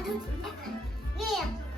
มา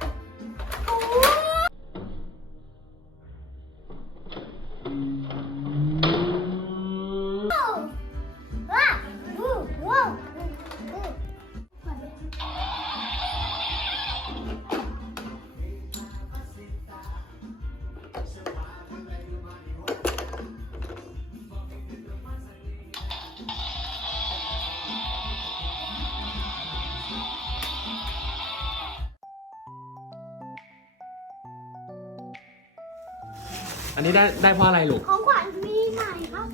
อันนี้ได้ได้เพราะอะไรลูก ของขวัญมีใหม่ครับ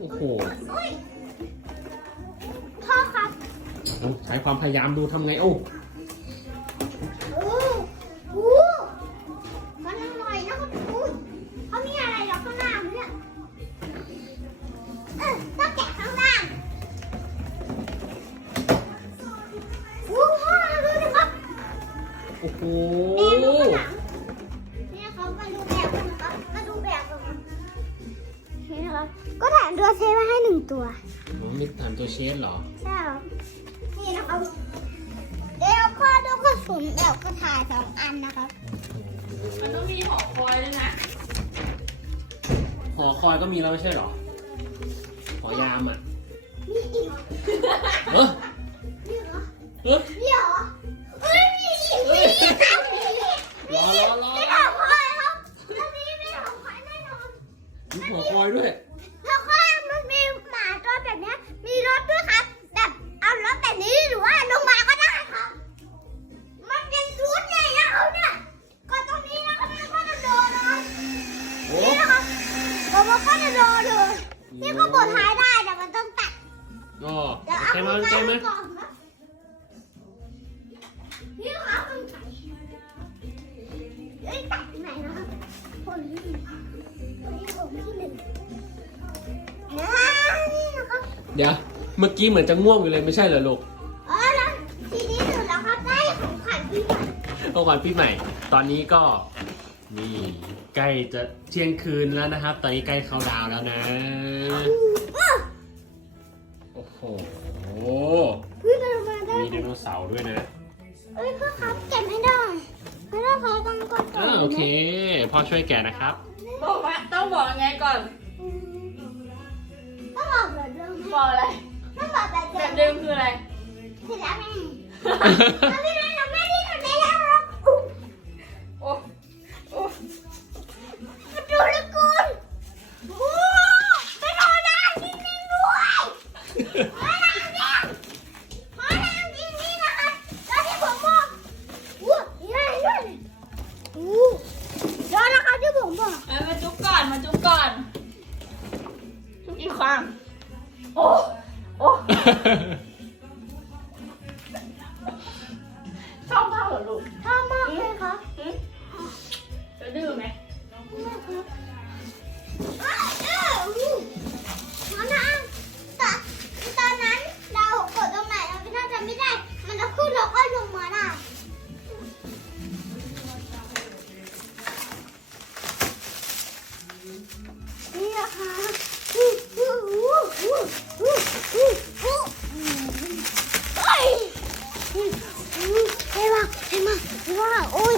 โอ้โหอุ้ยพ่อครับเอาใช้ความพยายามดูทำไงโอ้โอ้โหมันอร่อยนะครับอุ้ยเขามีอะไรเหรอข้างล่างเนี่ยเออต้องแกะข้างล่างโอ้พ่อดูดิครับ โอ้โห ฐานตัวเชสเหรอ ใช่ครับนี่นะครับเดี๋ยวข้อดูกระสุนแบบกระถ่ายสองอันนะครับมันต้องมีหอคอยด้วยนะ หอคอยก็มีแล้วไม่ใช่เหรอ หอยามอะมีอีกเหรอเออมีเหรอเออเดี๋ยวเหรอเอ้ยมีอีกมีอีกครับมีอีกรอรอรอไม่ถามพ่อครับอันนี้ไม่ถามพ่อแน่นอนมีหอคอยด้วย เราก็จะโดนเลยนี่ก็บดท้ายได้แต่มันต้องตัดก็เดี๋ยวเอาใช่ไหมไปใช่ไหมก่อนนะนี่ครับมันตัดเอ้ยตัดไหนนะครับคนที่หนึ่งคนที่ผมที่หนึ่งนะนี่นะครับเดี๋ยวเมื่อกี้เหมือนจะง่วงอยู่เลยไม่ใช่เหรอลูกอ๋อแล้วทีนี้ถึงแล้วครับได้ของขวัญปีใหม่ของขวัญปีใหม่ ตอนนี้ก็ นี่ใกล้จะเที่ยงคืนแล้วนะครับ ตอนนี้ใกล้เข้าดาวน์แล้วนะอ้าวโอ้โห เฮ้ยมันมาได้มีไดโนเสาร์ด้วยนะเอ้ยพ่อครับเก็บไม่ได้ไม่ได้ครับต้องกดก่ออ่านโอเค พ่อช่วยแกะนะครับ บอกว่าต้องบอกยังไงก่อน ต้องบอกแบบเดิมบอกอะไร ต้องบอกแบบแบเดิมบเดิมคืออะไร เสร็จแล้วแม่ทำไม่ได้ทำไม่ได้ทำไม่ได้ครับอุ๊ยโอ้โอ้ อู้อู้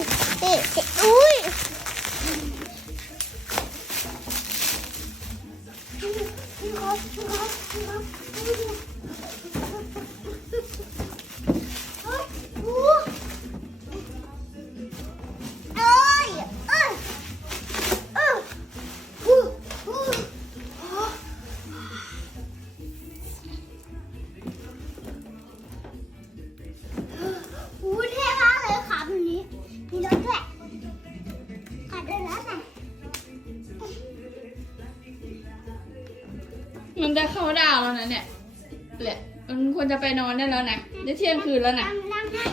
แล้วเนี่ยแหละมันควรจะไปนอนได้แล้วนะจะเที่ยงคืนแล้วนะนั่งให้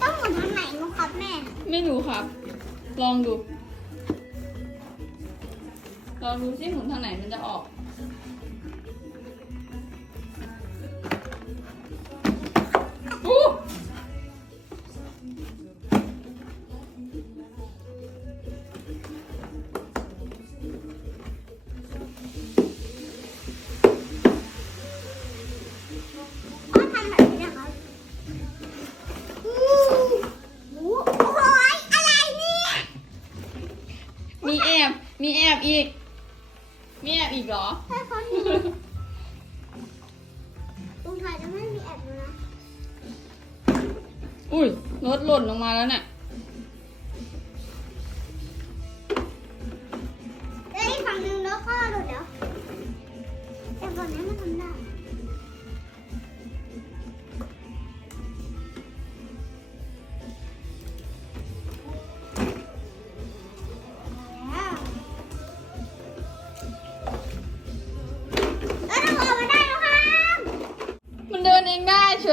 ต้องหมุนทางไหนมั้งครับแม่ ไม่รู้ครับ ลองดู ลองดูซิหมุนทางไหนมันจะออก อีก มีแอบอีกเหรอใช่ครับมีลุงถ่ายจะไม่มีแอบแล้วนะอุ้ยรถหล่นลงมาแล้วเนี่ยแล้วอีกฝั่งหนึ่งแล้วก็หลุด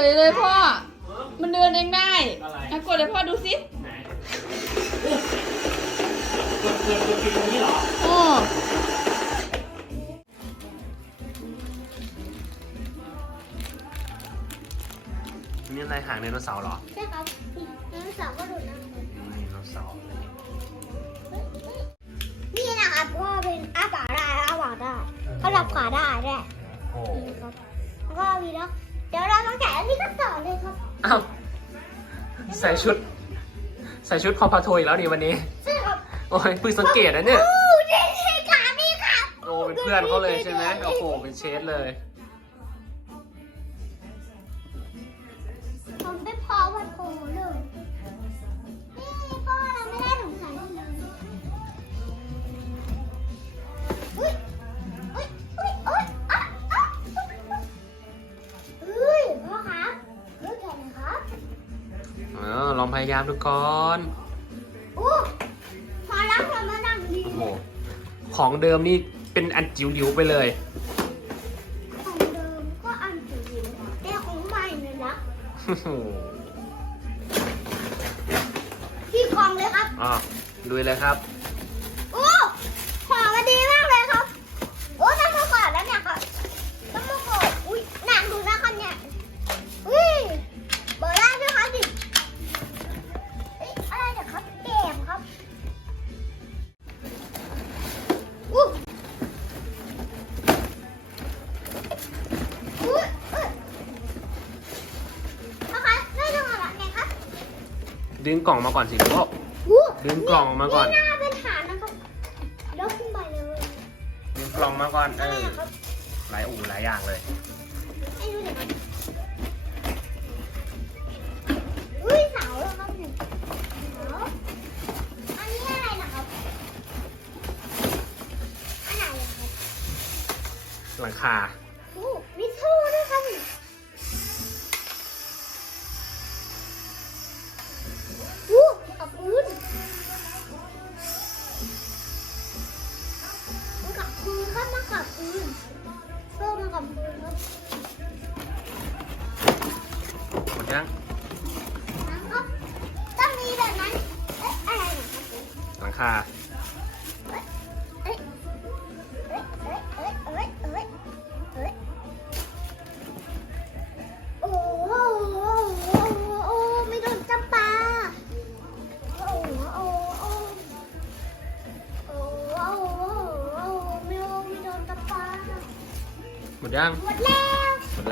ยเลยพ่อ มันเดินเองได้อะไร อะกดให้พ่อดูสิไหนกดกดกดปิดตรงนี้เหรอโอ้นี่อะไรหางไดโนเสาร์เหรอใช่ครับนี่แล้วสาวก็หลุดนะอืมไดโนเสาร์นี่นะครับก็เป็นอาปากได้อาปากได้เขาหลับขาได้ด้วยโอ้นี่ครับแล้วก็มีแล้วเดี๋ยวเราต้องแกะอันนี้ก็ต่อเลยครับอ้าวใส่ชุด ใส่ชุดพอพาโทอีกแล้วดิวันนี้ ใช่ครับโอ้ยเพิ่งสังเกตนะเนี่ย โอ้เจ๊ใช่ขานี่ครับ โอ้เป็นเพื่อนเขาเลยใช่ไหมโอ้โหเป็นเชดเลยายามดูก่อนอู้พอแล้วเรามานั่งดีโอ้โหเลยของเดิมนี่เป็นอันจิ๋วๆไปเลย ของเดิมก็อันจิ๋วๆแต่ของใหม่เนี่ยนะโอ้โหพี่กองเลยครับอะลุยเลยครับโอ้ของมาดีมากเลย ดึงกล่องมาก่อนสิลูกอู้ดึงกล่องออกมาก่อน นี่น่าเป็นฐานนะครับยกขึ้นไปเลยดึงกล่องมาก่อน เออะไรอ อะครับหลายอู่หลายอย่างเลยให้ดูหน่อยครับอุ้ยเสาแล้วครับหนึ่งเสาอันนี้อะไรนะครับ อันไหนอะครับหลังคา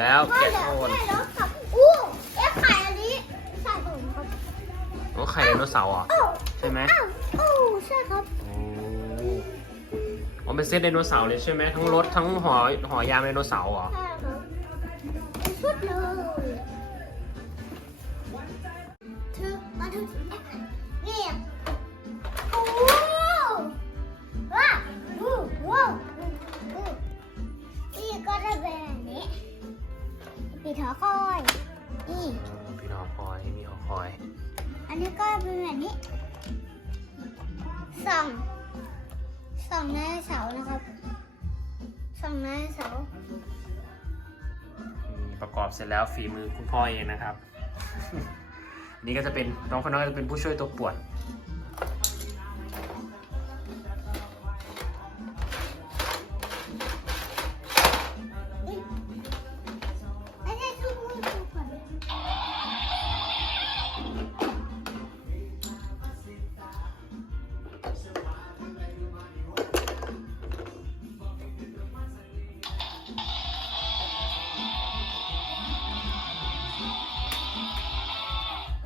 แล้วพ่อแกะเหลือโอนแค่รถกับอู้เอ๊ะไข่อันนี้ใส่ถุงครับโอ้ไข่ไดโนเสาร์เหรออ้าวใช่ไหม อ้าวอ้าวใช่ครับโอ้อ๋อเป็นเซตไดโนเสาร์เลยใช่ไหมทั้งรถทั้งหอหอยางไดโนเสาร์เหรอใช่ครับเป็นชุดเลยเธอมาถึงนี่ คอย นี่พี่หอคอยมีหอคอย อันนี้ก็เป็นแบบนี้ส่องส่องในเสานะครับส่องในเสาอืมประกอบเสร็จแล้วฝีมือคุณพ่อเองนะครับ นี่ก็จะเป็นน้องคนน้อยก็จะเป็นผู้ช่วยตัวป่วน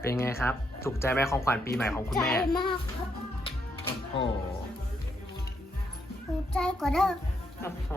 เป็นไงครับ ถูกใจไหมของขวัญปีใหม่ของคุณใจแม่ มากครับโอ้โห ถูกใจกว่าเด้อโอ้โห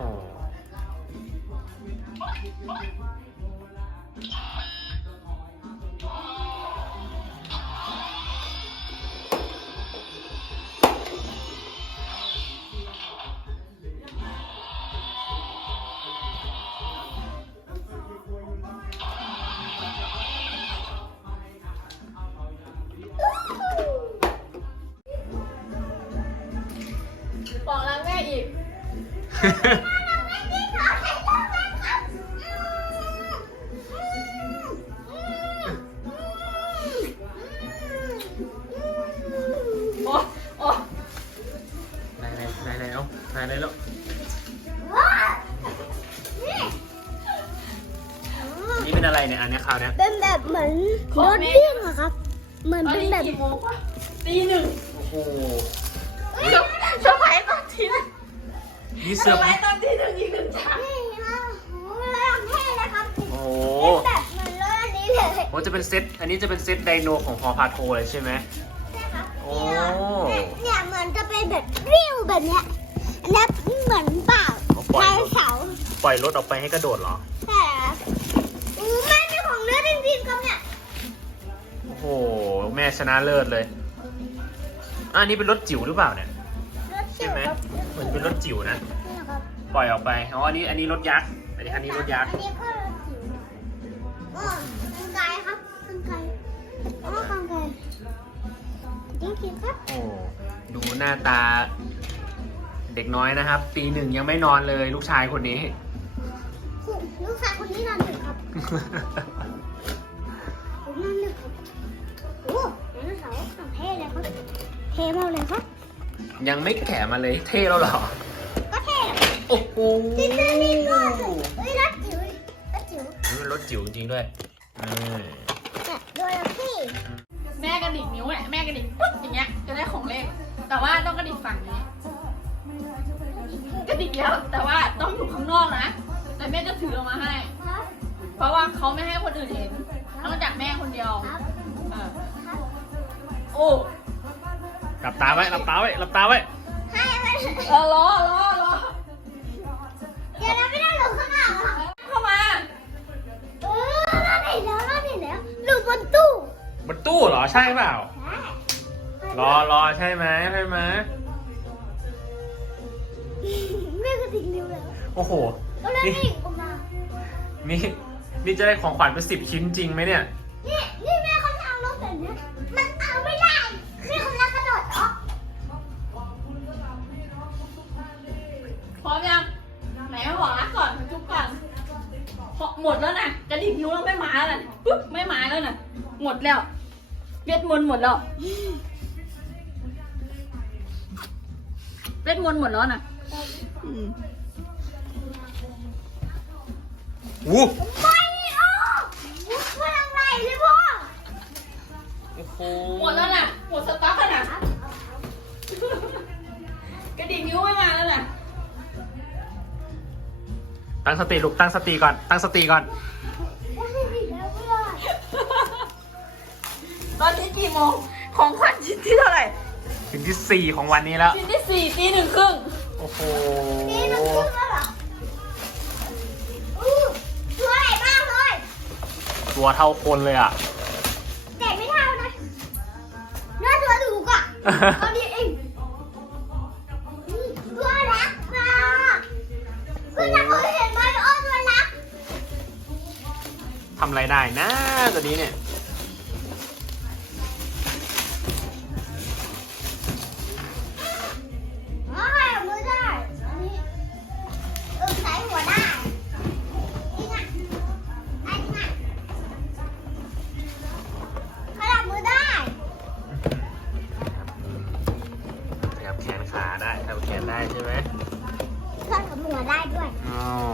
รเนี่ยอันเนี้ยคราวเนี้ยเป็นแบบเหมือนรถวิ่งอะครับเหมือนตอนเป็นนี้แบบกี่โมงวะตีหนึ่งโอ้โหเซอร์ไพรส์ตอนทีนึงนี่เซเสื้ออร์ไพรส์ตอนทีหนึ่งอีกหนึ่งฉากนี่ครับโอ้โหเรื่องเท่นะครับโอ้โหเป็นแบบเหมือนรถอันนี้เลยโอ้จะเป็นเซตอันนี้จะเป็นเซตไดโนของพอพาโทเลยใช่ไหมใช่ครับโอ้เนี่ยเนี่ยเหมือนจะเป็นแบบริ้วแบบเนี้ยอันนี้เหมือนเปล่าเขาปล่อยไดรโนถเสาร์ปล่อยรถออกไปให้กระโดดเหรอใช่ครับอู้แม่ โอ้โห แม่ชนะเลิศเลยอะอันนี้เป็นรถจิ๋วหรือเปล่าเนี่ยรถใช่จิ๋วไหมครับเหมือนเป็นรถจิ๋วนะนี่ครับปล่อยออกไป อ๋อ อันนี้ อันนี้รถยักษ์ อันนี้คันนี้รถยักษ์ อันนี้ก็รถจิ๋วอ๋อกังไกรครับกังไกรอ๋อกังไกรจริงๆครับ โอ้ ดูหน้าตา เด็กน้อยนะครับ ตีหนึ่งยังไม่นอนเลยลูกชายคนนี้ ลูกชายคนนี้นอนดึกครับผมนอนดึกครับ เลยครับเท่มากเลยครับ ยังไม่แก่มาเลย เท่แล้วเหรอ ก็เท่โอ้โหจิตใจนี่ก็เฮ้ยรถจิ๋วรถจิ๋วนี่มันรถจิ๋วจริงๆด้วยเออเนี่ยโดยพี่แม่กระดิกนิ้วเนี่ยแม่กระดิกปุ๊บอย่างเงี้ยจะได้ของเล่น แต่ว่าต้องกระดิกฝั่งนี้กระดิกเยอะแต่ว่าต้องอยู่ข้างนอกนะแต่แม่จะถือออกมาให้ครับเพราะว่าเขาไม่ให้คนอื่นเห็นนอกจากแม่คนเดียวครับเออครับโอ้ หลับตาไว้หลับตาไว้หลับตาไว้ให้มันเออรอรอรอเดี๋ยวเราไม่ได้หลบข้างหน้าหรอเข้ามา เออเราได้แล้วเราได้แล้วหลุดบนตู้บนตู้เหรอใช่เปล่าใช่รอรอใช่ไหมใช่ไหมแม่ก็ติดนิ้วแล้วโอ้โห ก็เลยนี่นี่ออกมา นี่นี่จะได้ของขวัญเป็นสิบชิ้นจริงไหมเนี่ย พอหมดแล้วนะกระดิกนิ้วแล้วไม่มาแล้วนะปุ๊บไม่มาแล้วนะหมดแล้วเวทมนต์หมดแล้วเวทมนต์หมดแล้วนะอืมอู้ไม่ออกพูดอะไรเลยพ่อโอ้โหหมดแล้วนะหมดสต๊อกแล้วนะกระ ตั้งสติลูกตั้งสติก่อน ตั้งสติก่อนไม่ได้ผิดแล้วไม่ได้ตอนนี้กี่โมง ของขวัญชิ้นที่เท่าไหร่ ชิ้นที่สี่ของวันนี้แล้ว ชิ้นที่สี่ตีหนึ่งครึ่งโอ้โห นี่มันขึ้นแล้วเหรออู้ตัวใหญ่มากเลยตัวเท่าคนเลยอะ แต่ไม่เท่านะเนื้อตัวถูกอะ เอาดีำไรได้นะตัวนี้เนี่ยขยับแขนขาได้ทำแขนได้ใช่ไหมเคลื่อนกับหัวได้ด้วยอ๋อ